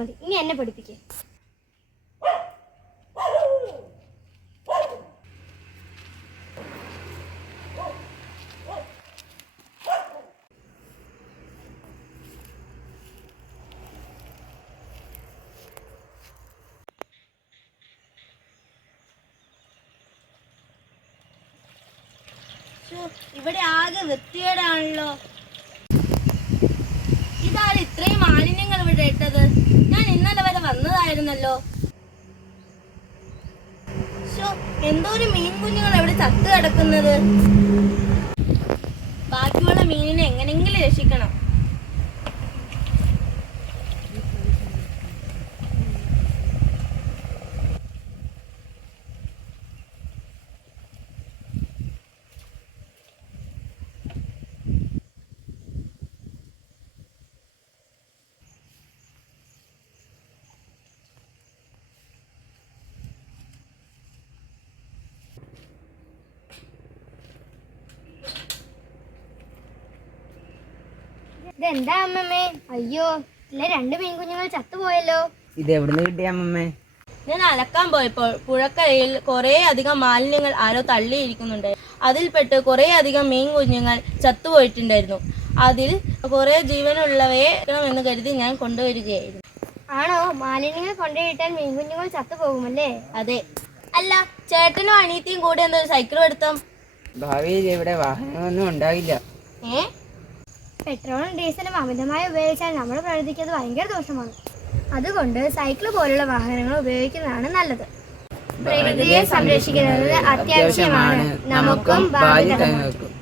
മതി, ഇനി എന്നെ പഠിപ്പിക്കേ. ഇവിടെ ആകെ വൃത്തികേടാണല്ലോ. ഇതാണ് ഇത്രയും മാലിന്യങ്ങൾ ഇവിടെ ഇട്ടത്. ഞാൻ ഇന്നലെ വരെ വന്നതായിരുന്നല്ലോ. എന്തോ ഒരു മീൻ കുഞ്ഞുങ്ങൾ എവിടെ ചത്തു കിടക്കുന്നത്. ബാക്കിയുള്ള മീനിനെ എങ്ങനെയെങ്കിലും രക്ഷിക്കണം. ഇതെന്താ അമ്മമ്മേ? അയ്യോ, ഇല്ല, 2 മീൻകുഞ്ഞുങ്ങൾ ചത്തുപോയല്ലോ. ഇത് എവിടുന്ന് കിട്ടിയ അമ്മമ്മേ? ഞാൻ അലക്കാൻ പോയപ്പോൾ പുഴക്കരയിൽ കുറേ അധികം മാലിന്യങ്ങൾ ആരോ തള്ളിയിരിക്കുന്നുണ്ട്. അതിൽപ്പെട്ട് കുറേ അധികം മീൻ കുഞ്ഞുങ്ങൾ ചത്തുപോയിട്ടുണ്ടായിരുന്നു. അതിൽ കുറേ ജീവനുള്ളവയെ എന്ന് കരുതി ഞാൻ കൊണ്ടുവരികയായിരുന്നു. ആണോ? മാലിന്യങ്ങൾ കൊണ്ടുപോയിട്ടാൽ മീൻകുഞ്ഞുങ്ങൾ ചത്തുപോകുമല്ലേ? അതെ. അല്ല, ചേട്ടനും അനിയത്തിയും കൂടെ എന്തോ ഒരു സൈക്കിൾ എടുത്തോ? ഭാവിയിൽ ഇവിടെ വാഹനമൊന്നും ഉണ്ടാവില്ല. പെട്രോളും ഡീസലും അമിതമായി ഉപയോഗിച്ചാൽ നമ്മുടെ പ്രകൃതിക്ക് അത് ഭയങ്കര ദോഷമാണ്. അതുകൊണ്ട് സൈക്കിൾ പോലുള്ള വാഹനങ്ങൾ ഉപയോഗിക്കുന്നതാണ് നല്ലത്. പ്രകൃതിയെ സംരക്ഷിക്കുന്നത് അത്യാവശ്യമാണ്. നമുക്കും ഭാവി തലമുറയ്ക്കും.